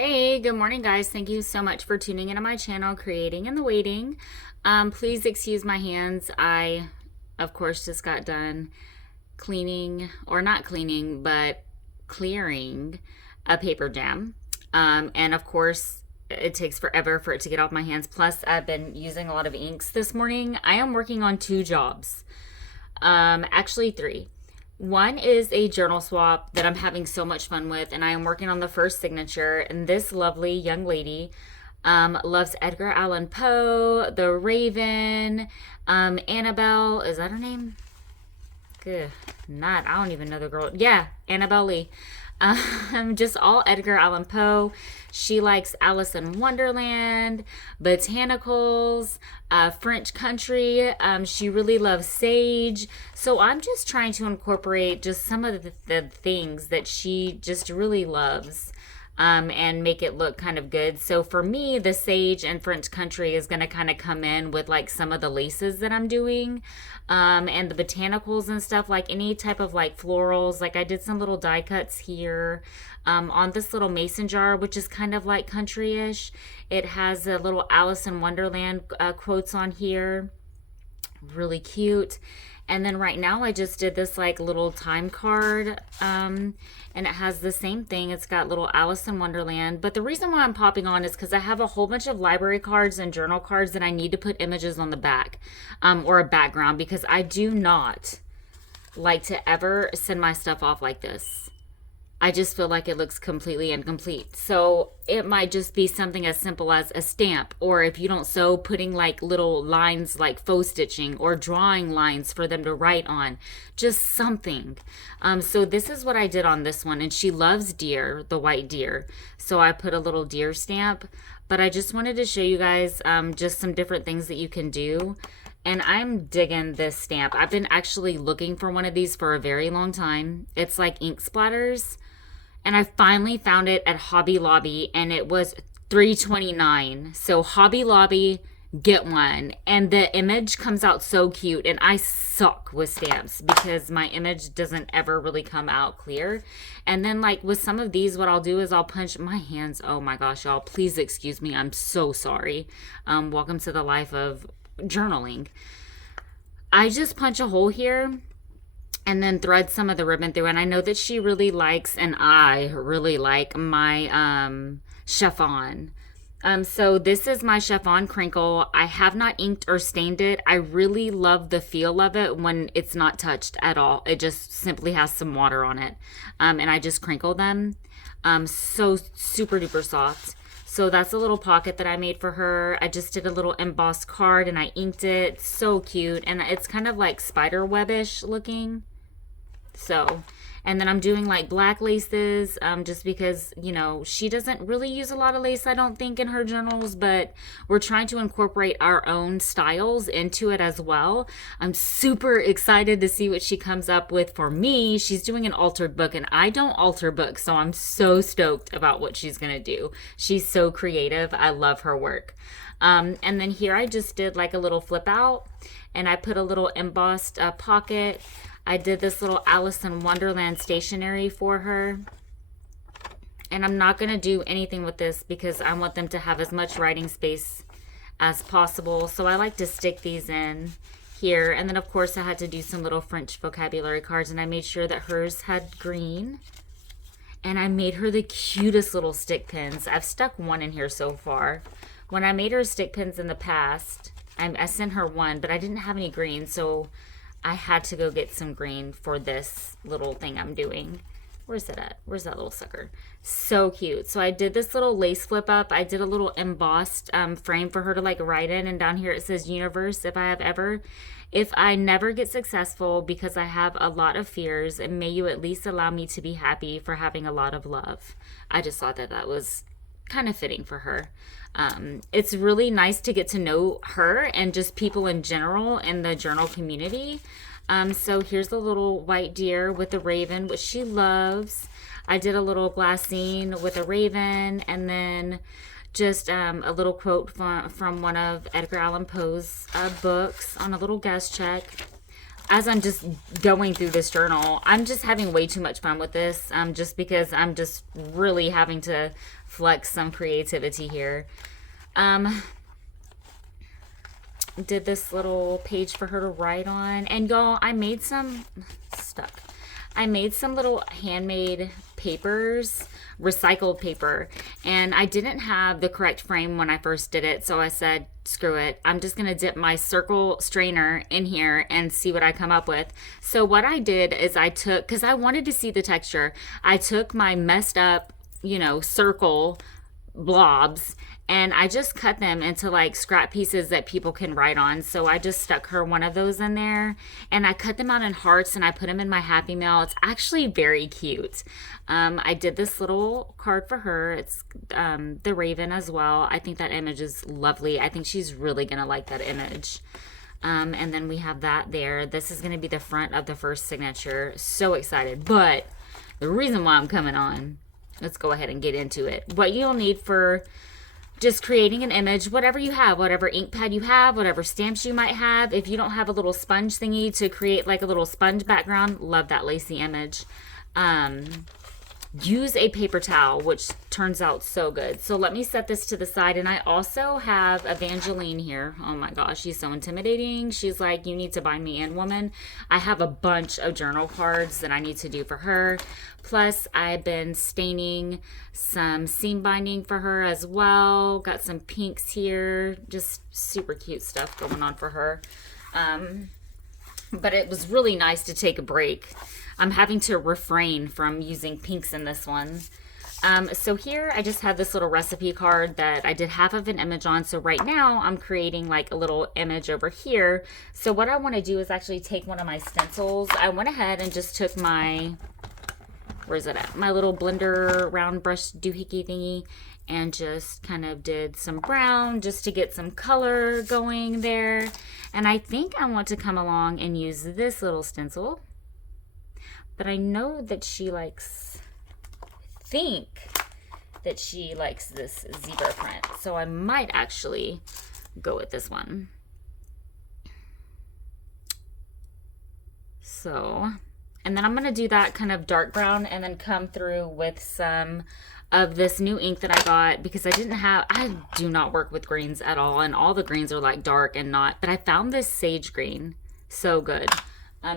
Hey, good morning, guys. Thank you so much for tuning into my channel, Creating in the Waiting. Please excuse my hands. I, of course, just got done cleaning, or not cleaning, but clearing a paper jam. And of course, it takes forever for it to get off my hands. Plus, I've been using a lot of inks this morning. I am working on two jobs, actually three. One is a journal swap that I'm having so much fun with, and I am working on the first signature. And this lovely young lady loves Edgar Allan Poe, The Raven, Annabelle. Is that her name? Good. Not. I don't even know the girl. Yeah, Annabelle Lee. Just all Edgar Allan Poe. She likes Alice in Wonderland, botanicals, French country. She really loves sage. So I'm just trying to incorporate just some of the things that she just really loves. And make it look kind of good. So for me, the sage and French country is going to kind of come in with like some of the laces that I'm doing. And the botanicals and stuff, like any type of like florals. Like I did some little die cuts here on this little mason jar, which is kind of like country-ish. It has a little Alice in Wonderland quotes on here. Really cute. And then right now I just did this like little time card, and it has the same thing. It's got little Alice in Wonderland. But the reason why I'm popping on is because I have a whole bunch of library cards and journal cards that I need to put images on the back, or a background, because I do not like to ever send my stuff off like this. I just feel like it looks completely incomplete. So it might just be something as simple as a stamp, or if you don't sew, putting like little lines like faux stitching, or drawing lines for them to write on. Just something. So this is what I did on this one. And she loves deer, the white deer. So I put a little deer stamp. But I just wanted to show you guys just some different things that you can do. And I'm digging this stamp. I've been actually looking for one of these for a very long time. It's like ink splatters. And I finally found it at Hobby Lobby, and it was $3.29. So Hobby Lobby, get one. And the image comes out so cute. And I suck with stamps because my image doesn't ever really come out clear. And then like with some of these, what I'll do is I'll punch my hands. Oh my gosh, y'all, please excuse me. I'm so sorry. Welcome to the life of journaling. I just punch a hole here and then thread some of the ribbon through. And I know that she really likes, and I really like, my chiffon. So this is my chiffon crinkle. I have not inked or stained it. I really love the feel of it when it's not touched at all. It just simply has some water on it. And I just crinkle them. So super duper soft. So that's a little pocket that I made for her. I just did a little embossed card and I inked it. So cute. And it's kind of like spider webbish looking. So, and then I'm doing like black laces, just because, you know, she doesn't really use a lot of lace, I don't think, in her journals, but we're trying to incorporate our own styles into it as well. I'm super excited to see what she comes up with for me. She's doing an altered book, and I don't alter books, so I'm so stoked about what she's going to do. She's so creative. I love her work. And then here I just did like a little flip out, and I put a little embossed pocket. I did this little Alice in Wonderland stationery for her. And I'm not going to do anything with this because I want them to have as much writing space as possible. So I like to stick these in here. And then, of course, I had to do some little French vocabulary cards. And I made sure that hers had green. And I made her the cutest little stick pins. I've stuck one in here so far. When I made her stick pins in the past, I sent her one, but I didn't have any green. So I had to go get some green for this little thing I'm doing. Where's it at? Where's that little sucker? So cute. So I did this little lace flip up. I did a little embossed frame for her to like write in. And down here it says universe, if I have ever. If I never get successful because I have a lot of fears, and may you at least allow me to be happy for having a lot of love. I just thought that that was kind of fitting for her. It's really nice to get to know her and just people in general in the journal community. So here's a little white deer with a raven, which she loves. I did a little glassine with a raven, and then just a little quote from one of Edgar Allan Poe's books on a little guest check. as I'm just going through this journal, I'm just having way too much fun with this. Just because I'm just really having to flex some creativity here. Did this little page for her to write on. And y'all, I made some little handmade papers, recycled paper, and I didn't have the correct frame when I first did it, so I said, screw it. I'm just going to dip my circle strainer in here and see what I come up with. So what I did is I took, because I wanted to see the texture, I took my messed up, circle blobs, and I just cut them into like scrap pieces that people can write on. So I just stuck her one of those in there, and I cut them out in hearts and I put them in my Happy Mail. It's actually very cute. I did this little card for her. It's the raven as well. I think that image is lovely. I think she's really gonna like that image. And then we have that there. This is gonna be the front of the first signature. So excited. But the reason why I'm coming on, let's go ahead and get into it. What you'll need for just creating an image, whatever you have, whatever ink pad you have, whatever stamps you might have. If you don't have a little sponge thingy to create like a little sponge background, love that lacy image. Use a paper towel, which turns out so good. So let me set this to the side. And I also have Evangeline here. Oh my gosh, she's so intimidating. She's like, you need to bind me in, woman. I have a bunch of journal cards that I need to do for her. Plus, I've been staining some seam binding for her as well. Got some pinks here. Just super cute stuff going on for her. But it was really nice to take a break. I'm having to refrain from using pinks in this one. So here I just have this little recipe card that I did half of an image on. So right now I'm creating like a little image over here. So what I want to do is actually take one of my stencils. I went ahead and just took my, where's it at? My little blender round brush doohickey thingy, and just kind of did some brown just to get some color going there. And I think I want to come along and use this little stencil. But I know that she likes, think that she likes this zebra print. So I might actually go with this one. So, and then I'm going to do that kind of dark brown and then come through with some of this new ink that I got, because I do not work with greens at all. And all the greens are like dark and not, but I found this sage green. So good.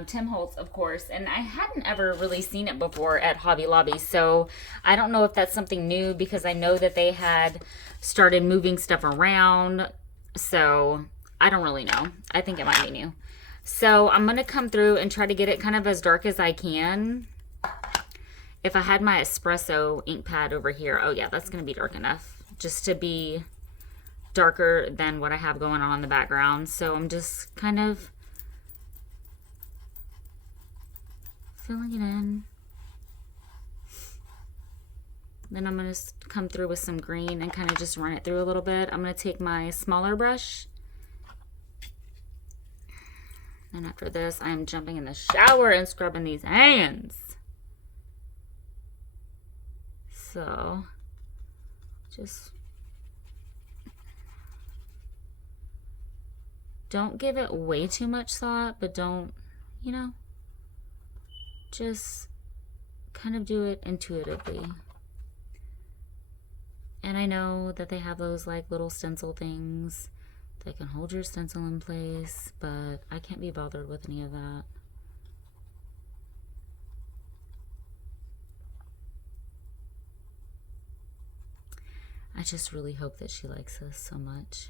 Tim Holtz, of course, and I hadn't ever really seen it before at Hobby Lobby, so I don't know if that's something new, because I know that they had started moving stuff around, so I don't really know. I think it might be new. So I'm going to come through and try to get it kind of as dark as I can. If I had my espresso ink pad over here, oh yeah, that's going to be dark enough just to be darker than what I have going on in the background. So I'm just kind of filling it in. Then I'm going to come through with some green and kind of just run it through a little bit. I'm going to take my smaller brush. And after this, I'm jumping in the shower and scrubbing these hands. So, just don't give it way too much thought, but don't, just kind of do it intuitively. And I know that they have those like little stencil things that can hold your stencil in place, but I can't be bothered with any of that. I just really hope that she likes this so much.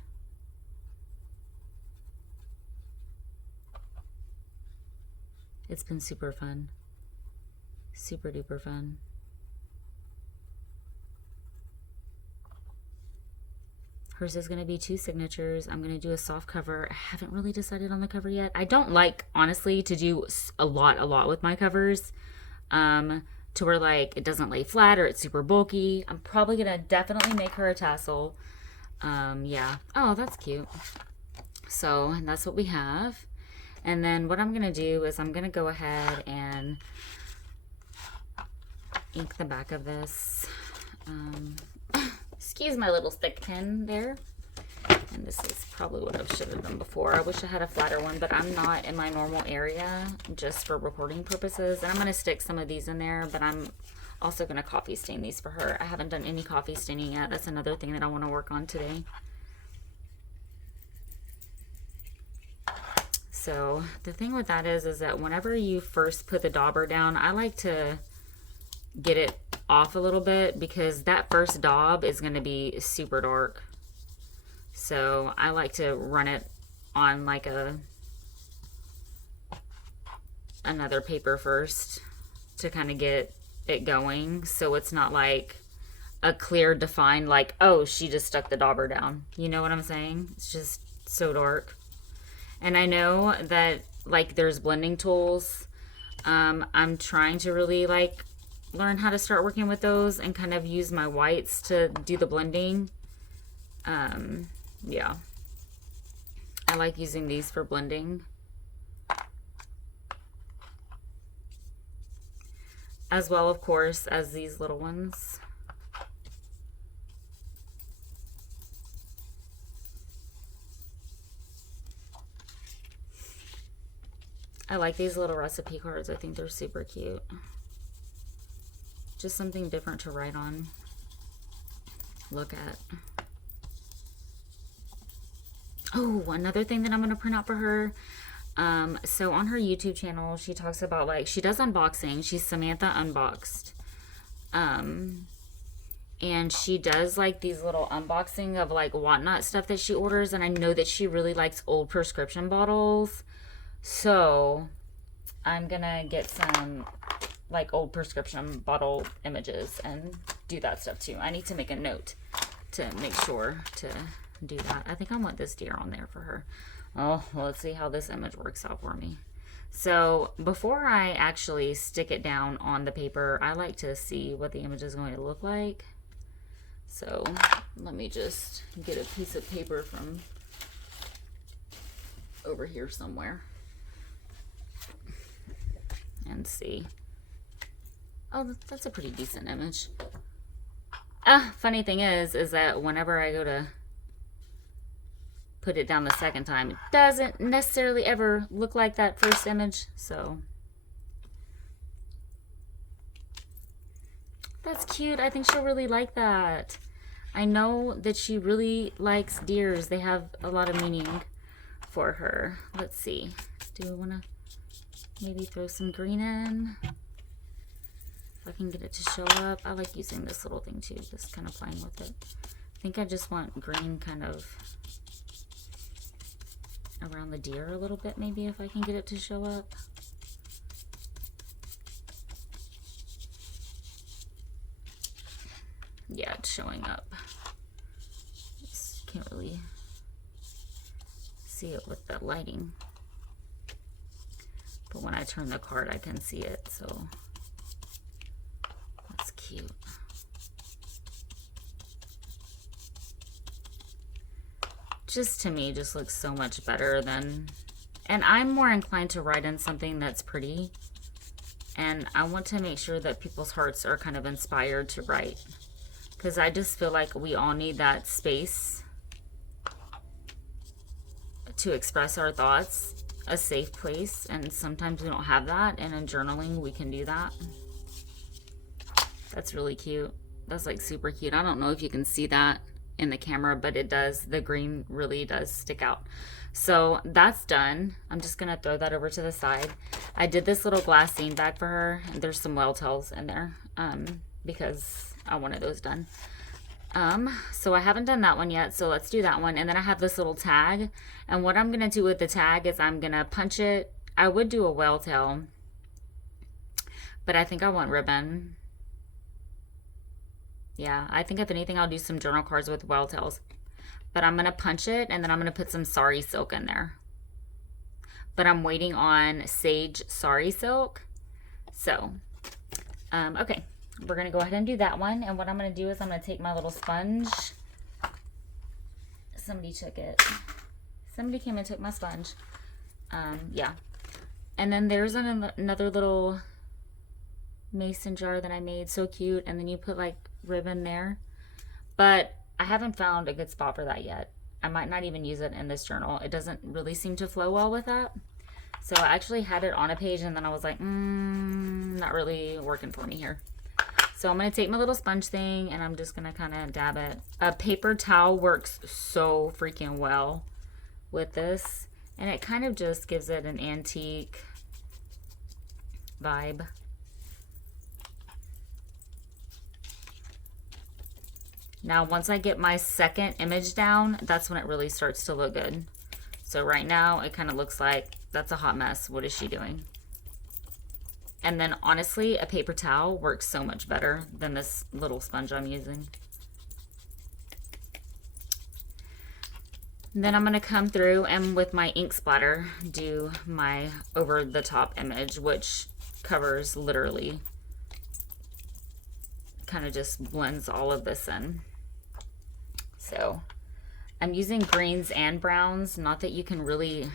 It's been super fun. Super duper fun. Hers is going to be 2 signatures. I'm going to do a soft cover. I haven't really decided on the cover yet. I don't like, honestly, to do a lot with my covers. To where like it doesn't lay flat or it's super bulky. I'm probably going to definitely make her a tassel. Yeah. Oh, that's cute. So that's what we have. And then what I'm going to do is I'm going to go ahead and ink the back of this. Excuse my little stick pin there. And this is probably what I should have done before. I wish I had a flatter one, but I'm not in my normal area just for recording purposes. And I'm going to stick some of these in there, but I'm also going to coffee stain these for her. I haven't done any coffee staining yet. That's another thing that I want to work on today. So the thing with that is that whenever you first put the dauber down, I like to get it off a little bit because that first daub is going to be super dark. So I like to run it on like another paper first to kind of get it going, so it's not like a clear defined like, oh, she just stuck the dauber down. You know what I'm saying? It's just so dark. And I know that like there's blending tools. I'm trying to really like learn how to start working with those and kind of use my whites to do the blending. Yeah, I like using these for blending, as well, of course, as these little ones. I like these little recipe cards. I think they're super cute. Just something different to write on, look at. Oh, another thing that I'm going to print out for her. So on her YouTube channel, she talks about like, she does unboxing. She's Samantha Unboxed. And she does like these little unboxing of like whatnot stuff that she orders. And I know that she really likes old prescription bottles. So I'm going to get some like old prescription bottle images and do that stuff too. I need to make a note to make sure to do that. I think I want this deer on there for her. Oh, well, let's see how this image works out for me. So before I actually stick it down on the paper, I like to see what the image is going to look like. So let me just get a piece of paper from over here somewhere and see. Oh, that's a pretty decent image. Funny thing is that whenever I go to put it down the second time, it doesn't necessarily ever look like that first image. So that's cute. I think she'll really like that. I know that she really likes deers. They have a lot of meaning for her. Let's see. Do we want to maybe throw some green in? If I can get it to show up. I like using this little thing too, just kind of playing with it. I think I just want green kind of around the deer a little bit, maybe, if I can get it to show up. Yeah, it's showing up. Just can't really see it with the lighting. But when I turn the card, I can see it, so that's cute. Just to me, just looks so much better than, and I'm more inclined to write in something that's pretty, and I want to make sure that people's hearts are kind of inspired to write, because I just feel like we all need that space to express our thoughts, a safe place, and sometimes we don't have that, and in journaling we can do that. That's really cute. That's like super cute. I don't know if you can see that in the camera, but it does. The green really does stick out. So that's done. I'm just gonna throw that over to the side. I did this little glassine bag for her, and there's some whale tails in there because I wanted those done. So I haven't done that one yet, so let's do that one. And then I have this little tag, and what I'm gonna do with the tag is I'm gonna punch it. I would do a whale tail, but I think I want ribbon. Yeah, I think if anything, I'll do some journal cards with whale tails. But I'm going to punch it, and then I'm going to put some sari silk in there. But I'm waiting on sage sari silk. So, okay, we're going to go ahead and do that one. And what I'm going to do is I'm going to take my little sponge. Somebody took it. Somebody came and took my sponge. Yeah. And then there's another little mason jar that I made, so cute. And then you put like ribbon there, but I haven't found a good spot for that yet. I might not even use it in this journal. It doesn't really seem to flow well with that. So I actually had it on a page and then I was like, not really working for me here. So I'm going to take my little sponge thing and I'm just going to kind of dab it. A paper towel works so freaking well with this. And it kind of just gives it an antique vibe. Now, once I get my second image down, that's when it really starts to look good. So right now, it kind of looks like that's a hot mess. What is she doing? And then honestly, a paper towel works so much better than this little sponge I'm using. And then I'm going to come through and with my ink splatter, do my over the top image, which covers literally, kind of just blends all of this in. So I'm using greens and browns. Not that you can really,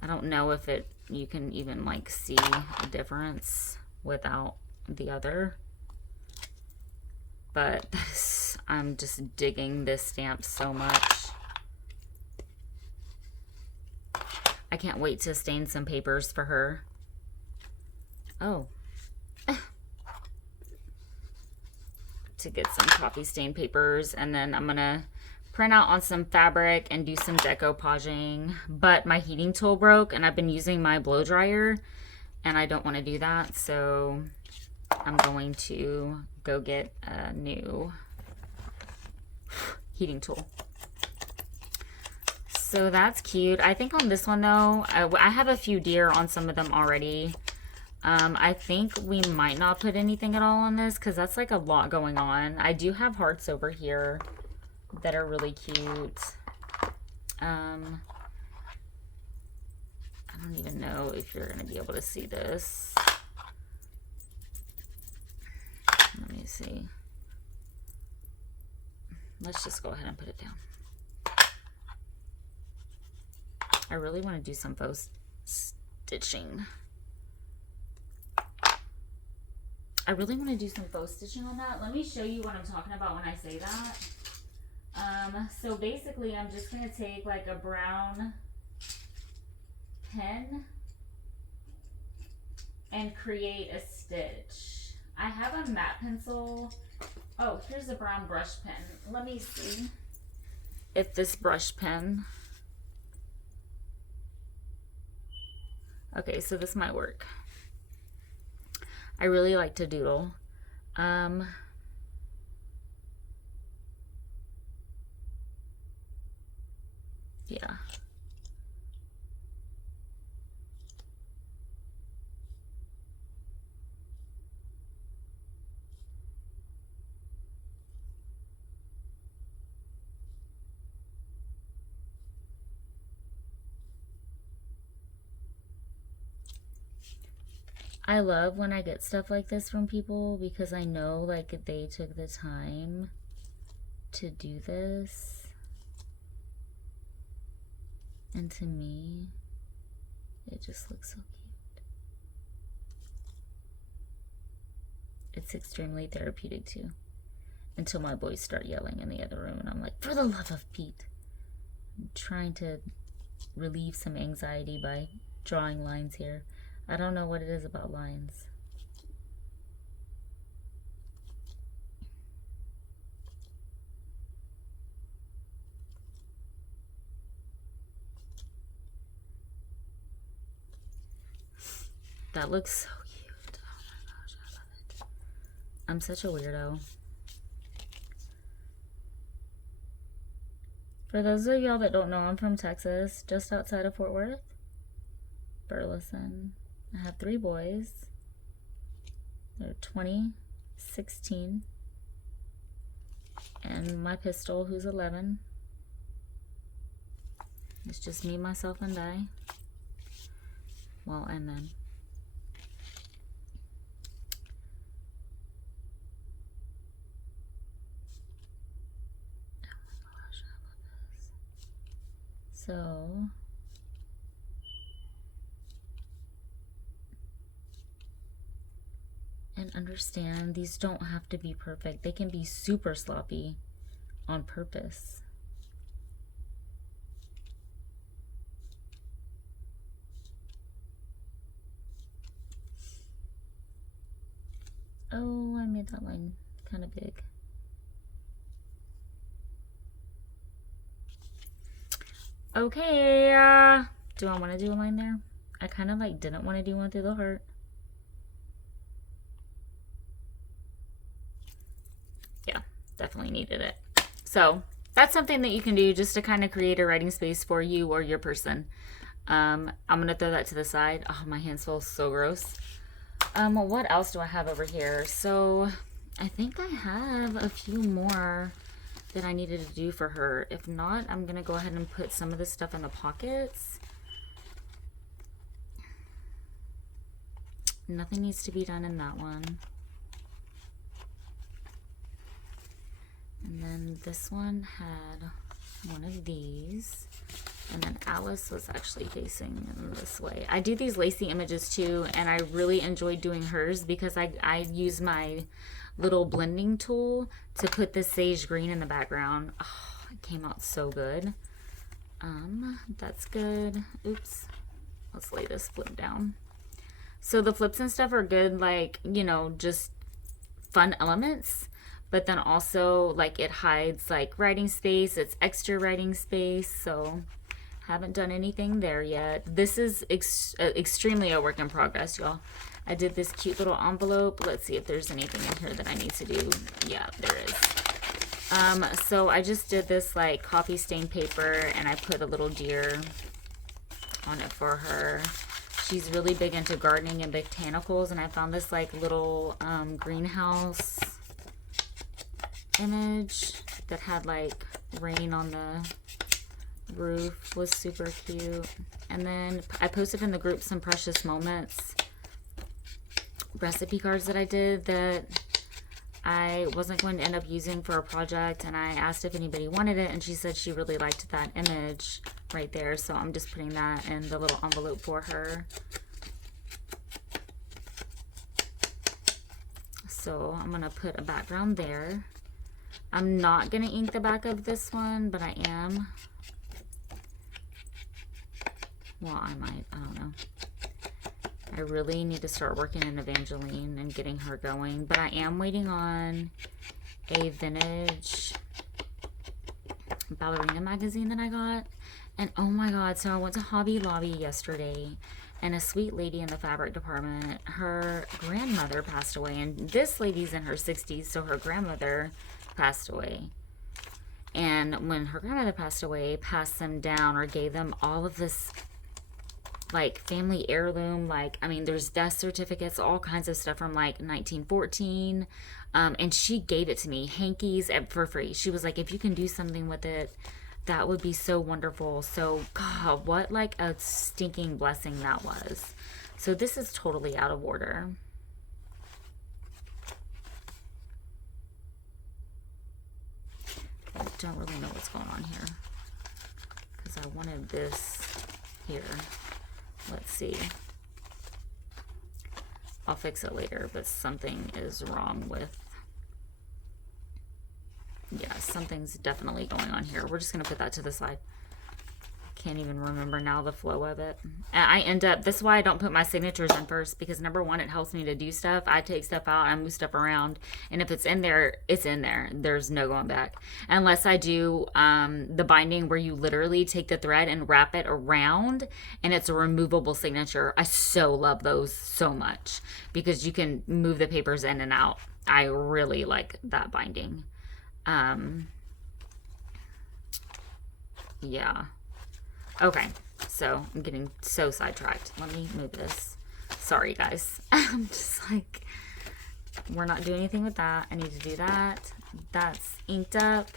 I don't know if you can even like see a difference without the other. But I'm just digging this stamp so much. I can't wait to stain some papers for her. Oh. To get some coffee stain papers, and then I'm gonna print out on some fabric and do some decoupaging. But my heating tool broke and I've been using my blow dryer and I don't want to do that, so I'm going to go get a new heating tool. So that's cute. I think on this one though, I have a few deer on some of them already. I think we might not put anything at all on this because that's like a lot going on. I do have hearts over here that are really cute. I don't even know if you're going to be able to see this. Let me see. Let's just go ahead and put it down. I really want to do some faux stitching. I really want to do some faux stitching on that. Let me show you what I'm talking about when I say that. So basically I'm just going to take like a brown pen and create a stitch. I have a matte pencil. Oh, here's a brown brush pen. Let me see if this brush pen. Okay, so this might work. I really like to doodle. Yeah. I love when I get stuff like this from people because I know like they took the time to do this. And to me, it just looks so cute. It's extremely therapeutic too. Until my boys start yelling in the other room and I'm like, for the love of Pete. I'm trying to relieve some anxiety by drawing lines here. I don't know what it is about lines. That looks so cute. Oh my gosh, I love it. I'm such a weirdo. For those of y'all that don't know, I'm from Texas, just outside of Fort Worth, Burleson. I have 3 boys. They're 20, 16, and my pistol, who's 11. It's just me, myself, and I. Well, and then. Oh my gosh, I love this. So. And understand these don't have to be perfect. They can be super sloppy on purpose. Oh, I made that line kind of big. Okay, do I want to do a line there? I kind of like didn't want to do one through the heart. Yeah, definitely needed it. So that's something that you can do just to kind of create a writing space for you or your person. I'm going to throw that to the side. Oh, my hands feel so gross. What else do I have over here? So I think I have a few more that I needed to do for her. If not, I'm going to go ahead and put some of this stuff in the pockets. Nothing needs to be done in that one. And then this one had one of these. And then Alice was actually facing this way. I do these lacy images too, and I really enjoyed doing hers because I use my little blending tool to put the sage green in the background. Oh, it came out so good. That's good. Oops. Let's lay this flip down. So the flips and stuff are good, like, you know, just fun elements. But then also, like, it hides, like, writing space. It's extra writing space, so haven't done anything there yet. This is extremely a work in progress, y'all. I did this cute little envelope. Let's see if there's anything in here that I need to do. Yeah, there is. So I just did this, like, coffee stained paper, and I put a little deer on it for her. She's really big into gardening and botanicals, and I found this, like, little greenhouse image that had, like, rain on the roof. Was super cute. And then I posted in the group some precious moments recipe cards that I did that I wasn't going to end up using for a project, and I asked if anybody wanted it, and she said she really liked that image right there, so I'm just putting that in the little envelope for her. So I'm gonna put a background there. I'm not gonna ink the back of this one, but I am. Well, I might. I don't know. I really need to start working in Evangeline and getting her going. But I am waiting on a vintage ballerina magazine that I got. And oh my god, so I went to Hobby Lobby yesterday, and a sweet lady in the fabric department, her grandmother passed away. And this lady's in her 60s, so her grandmother passed away. And when her grandmother passed away, passed them down or gave them all of this, like, family heirloom, like, I mean, there's death certificates, all kinds of stuff from, like, 1914, and she gave it to me, hankies, for free. She was like, if you can do something with it, that would be so wonderful. So, God, what, like, a stinking blessing that was. So this is totally out of order. I don't really know what's going on here, because I wanted this here. Let's see. I'll fix it later, but something is wrong with... Yeah, something's definitely going on here. We're just going to put that to the side. Can't even remember now the flow of it. I end up... This is why I don't put my signatures in first, because number one, it helps me to do stuff. I take stuff out, I move stuff around, and if it's in there, it's in there. There's no going back. Unless I do the binding where you literally take the thread and wrap it around, and it's a removable signature. I so love those so much, because you can move the papers in and out. I really like that binding. Yeah. Okay, so I'm getting so sidetracked. Let me move this. Sorry, guys. I'm just like, we're not doing anything with that. I need to do that. That's inked up.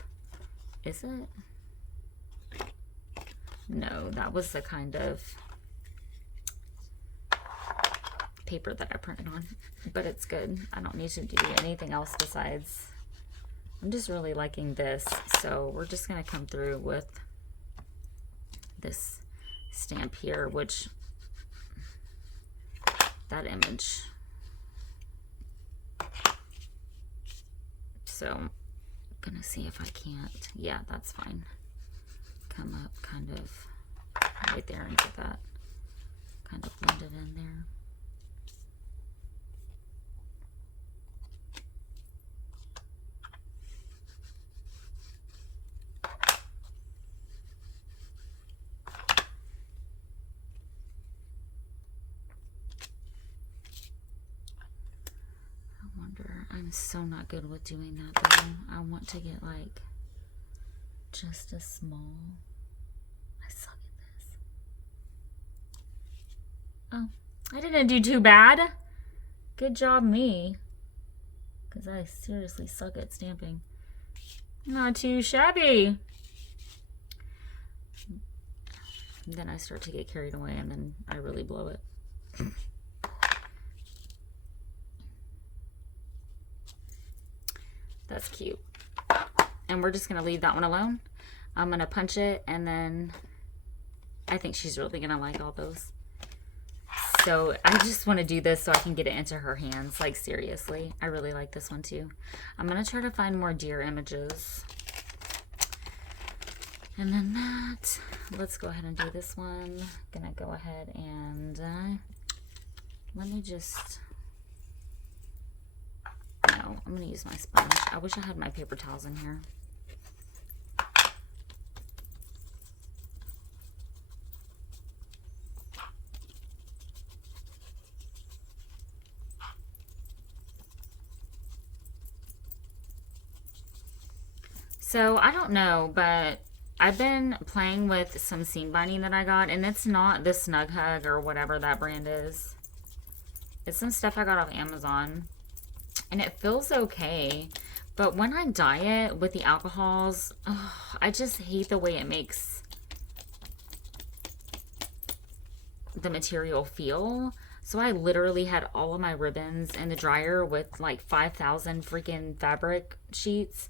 Is it? No, that was the kind of paper that I printed on. But it's good. I don't need to do anything else besides... I'm just really liking this. So we're just going to come through with this stamp here, which that image. So I'm gonna see if I can't. Yeah, that's fine. Come up kind of right there and get that kind of blended in there. so not good with doing that though. I want to get like just a small. I suck at this. Oh, I didn't do too bad. Good job me. Because I seriously suck at stamping. Not too shabby. Then I start to get carried away and then I really blow it. That's cute. And we're just going to leave that one alone. I'm going to punch it and then I think she's really going to like all those. So I just want to do this so I can get it into her hands. Like seriously, I really like this one too. I'm going to try to find more deer images. And then that, let's go ahead and do this one. Gonna go ahead and let me just, no, I'm gonna use my sponge. I wish I had my paper towels in here. So I don't know, but I've been playing with some seam binding that I got, and it's not the Snug Hug or whatever that brand is. It's some stuff I got off Amazon, and it feels okay. But when I dye it with the alcohols, I just hate the way it makes the material feel. So I literally had all of my ribbons in the dryer with like 5,000 freaking fabric sheets.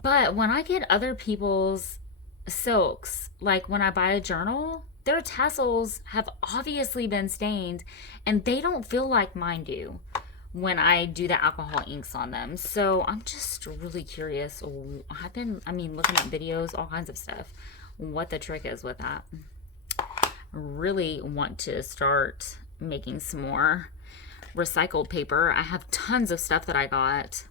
But when I get other people's silks, like when I buy a journal, their tassels have obviously been stained and they don't feel like mine do when I do the alcohol inks on them. So I'm just really curious. I've been, looking at videos, all kinds of stuff, what the trick is with that. Really want to start making some more recycled paper. I have tons of stuff that I got,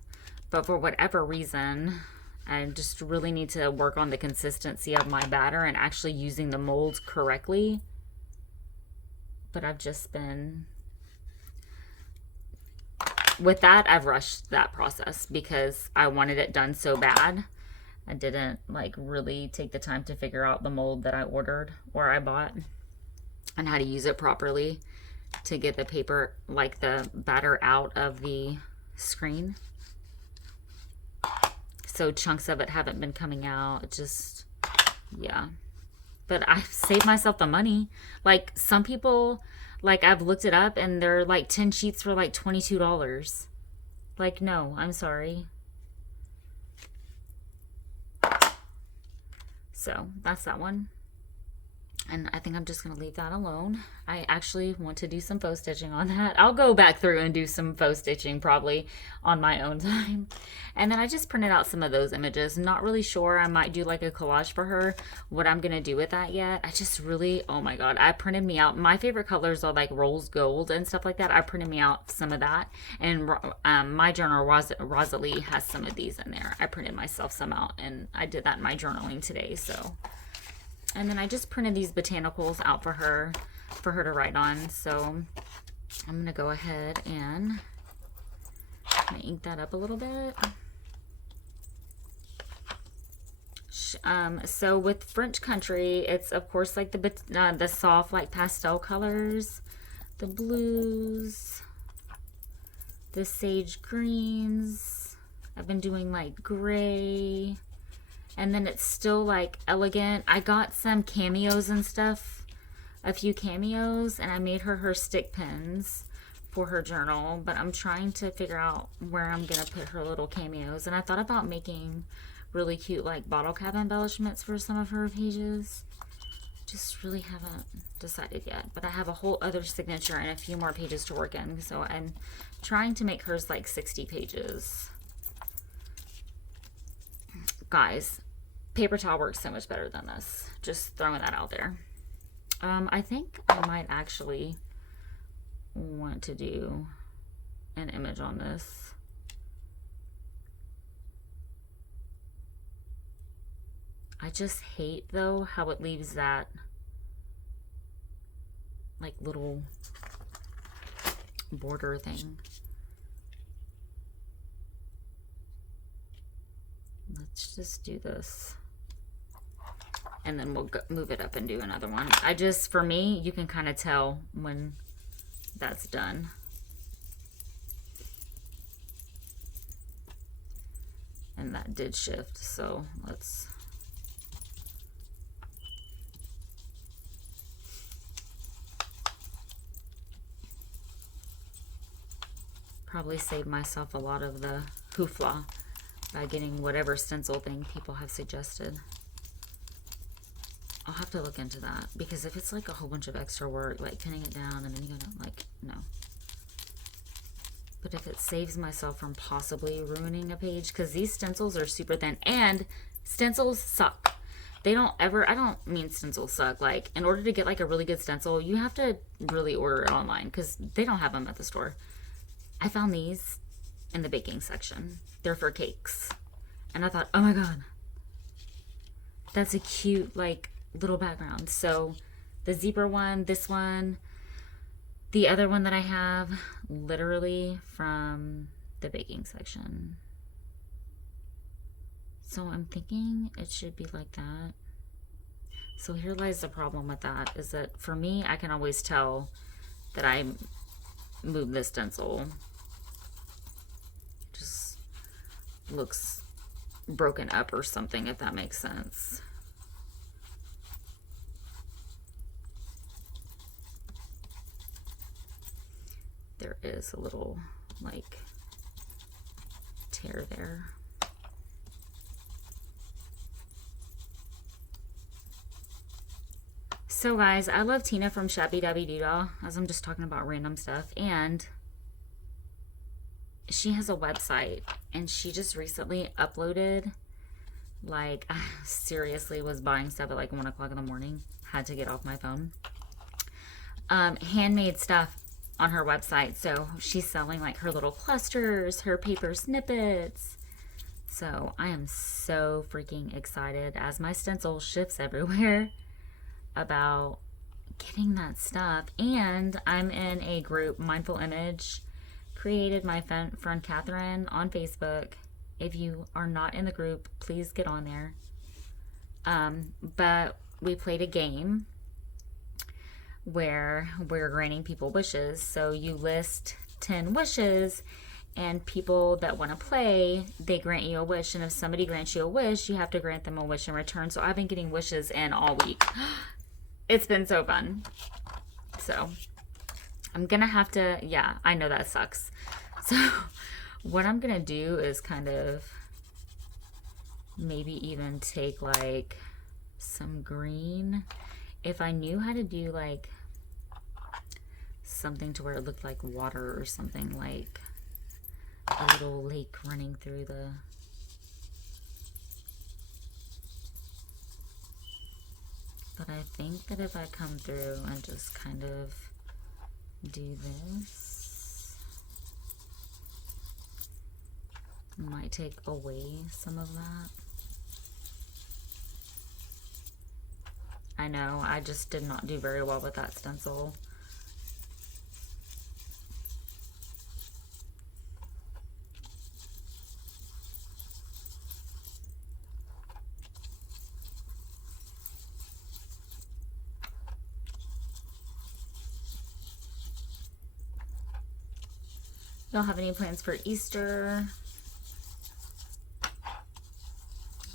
but for whatever reason, I just really need to work on the consistency of my batter and actually using the molds correctly. But I've just been, with that, I've rushed that process because I wanted it done so bad. I didn't like really take the time to figure out the mold that I ordered or I bought and how to use it properly to get the paper, like the batter, out of the screen. So chunks of it haven't been coming out. Just, yeah. But I've saved myself the money. Like some people, like I've looked it up and they're like 10 sheets for like $22. Like, no, I'm sorry. So that's that one. And I think I'm just going to leave that alone. I actually want to do some faux stitching on that. I'll go back through and do some faux stitching probably on my own time. And then I just printed out some of those images. Not really sure. I might do like a collage for her. What I'm going to do with that yet. I just really, oh my God. I printed me out. My favorite colors are like rose gold and stuff like that. I printed me out some of that. And my journal, Rosalie, has some of these in there. I printed myself some out. And I did that in my journaling today. So... And then I just printed these botanicals out for her to write on. So I'm going to go ahead and ink that up a little bit. So with French Country, it's of course like the soft like pastel colors, the blues, the sage greens. I've been doing like gray. And then it's still like elegant. I got some cameos and stuff, a few cameos, and I made her stick pins for her journal. But I'm trying to figure out where I'm going to put her little cameos. And I thought about making really cute like bottle cap embellishments for some of her pages. Just really haven't decided yet. But I have a whole other signature and a few more pages to work in. So I'm trying to make hers like 60 pages. Guys, paper towel works so much better than this. Just throwing that out there. I think I might actually want to do an image on this. I just hate though how it leaves that like little border thing. Let's just do this. And then we'll move it up and do another one. For me, you can kind of tell when that's done. And that did shift, so let's probably save myself a lot of the hoofla by getting whatever stencil thing people have suggested. I'll have to look into that, because if it's like a whole bunch of extra work, like pinning it down and then you gotta, like, no. But if it saves myself from possibly ruining a page, because these stencils are super thin, and stencils suck. They don't ever, I don't mean stencils suck. Like, in order to get like a really good stencil, you have to really order it online, because they don't have them at the store. I found these in the baking section. They're for cakes. And I thought, oh my God, that's a cute, like, little background. So the zebra one, this one, the other one that I have, literally from the baking section. So I'm thinking it should be like that. So here lies the problem with that, is that for me, I can always tell that I moved the stencil. Just looks broken up or something, if that makes sense. There is a little, like, tear there. So guys, I love Tina from Shabby Dabby Doodah, as I'm just talking about random stuff, and she has a website, and she just recently uploaded, like, I seriously was buying stuff at like 1 o'clock in the morning, had to get off my phone, handmade stuff on her website. So she's selling like her little clusters, her paper snippets. So I am so freaking excited, as my stencil shifts everywhere, about getting that stuff. And I'm in a group, Mindful Image Created, my friend Catherine on Facebook. If you are not in the group, please get on there. But we played a game where we're granting people wishes. So you list 10 wishes, and people that want to play, they grant you a wish. And if somebody grants you a wish, you have to grant them a wish in return. So I've been getting wishes in all week. It's been so fun. So I'm gonna have to, yeah, I know that sucks. So what I'm gonna do is kind of maybe even take like some green. If I knew how to do like something to where it looked like water, or something like a little lake running through the, but I think that if I come through and just kind of do this, might take away some of that. I know, I just did not do very well with that stencil. Y'all have any plans for Easter?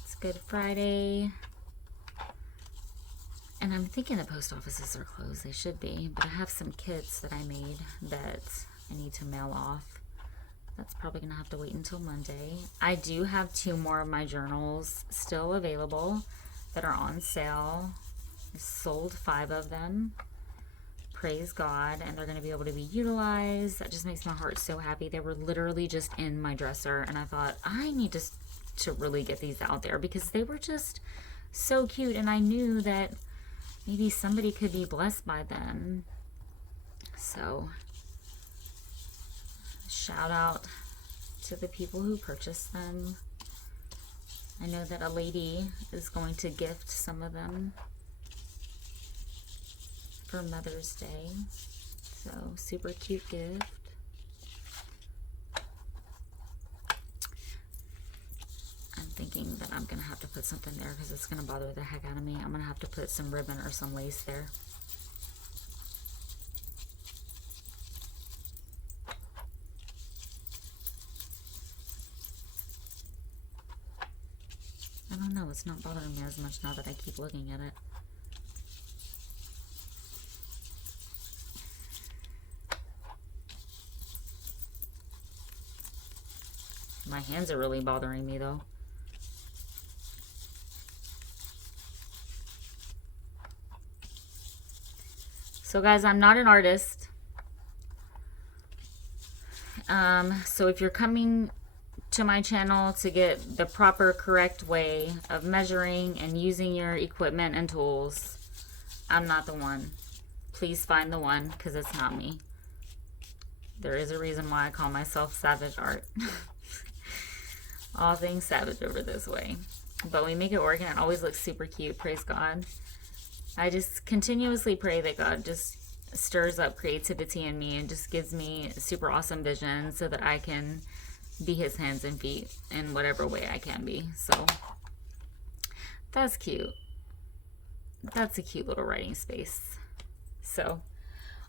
It's Good Friday. And I'm thinking the post offices are closed. They should be. But I have some kits that I made that I need to mail off. That's probably going to have to wait until Monday. I do have 2 more of my journals still available that are on sale. I sold 5 of them. Praise God. And they're going to be able to be utilized. That just makes my heart so happy. They were literally just in my dresser. And I thought, I need to really get these out there, because they were just so cute. And I knew that maybe somebody could be blessed by them. So shout out to the people who purchased them. I know that a lady is going to gift some of them for Mother's Day. So super cute gift. thinking that I'm going to have to put something there because it's going to bother the heck out of me. I'm going to have to put some ribbon or some lace there. I don't know, it's not bothering me as much now that I keep looking at it. My hands are really bothering me though. So guys, I'm not an artist. So if you're coming to my channel to get the proper, correct way of measuring and using your equipment and tools, I'm not the one. Please find the one, because it's not me. There is a reason why I call myself Savage Art. All things savage over this way. But we make it work and it always looks super cute, praise God. I just continuously pray that God just stirs up creativity in me and just gives me super awesome vision so that I can be his hands and feet in whatever way I can be. So that's cute. That's a cute little writing space. So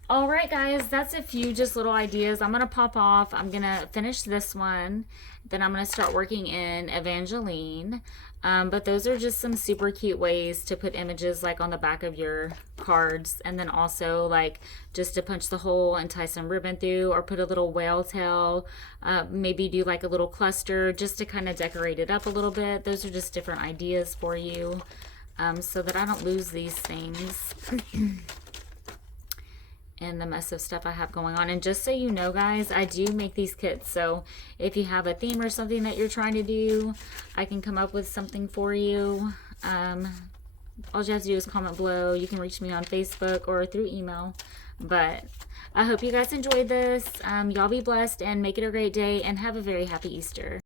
all right, guys, that's a few just little ideas. I'm going to pop off. I'm going to finish this one. Then I'm going to start working in Evangeline. But those are just some super cute ways to put images like on the back of your cards. And then also like just to punch the hole and tie some ribbon through, or put a little whale tail. Maybe do like a little cluster just to kind of decorate it up a little bit. Those are just different ideas for you, so that I don't lose these things. And the mess of stuff I have going on. And just so you know, guys, I do make these kits. So if you have a theme or something that you're trying to do, I can come up with something for you. All you have to do is comment below. You can reach me on Facebook or through email. But I hope you guys enjoyed this. Y'all be blessed and make it a great day and have a very happy Easter.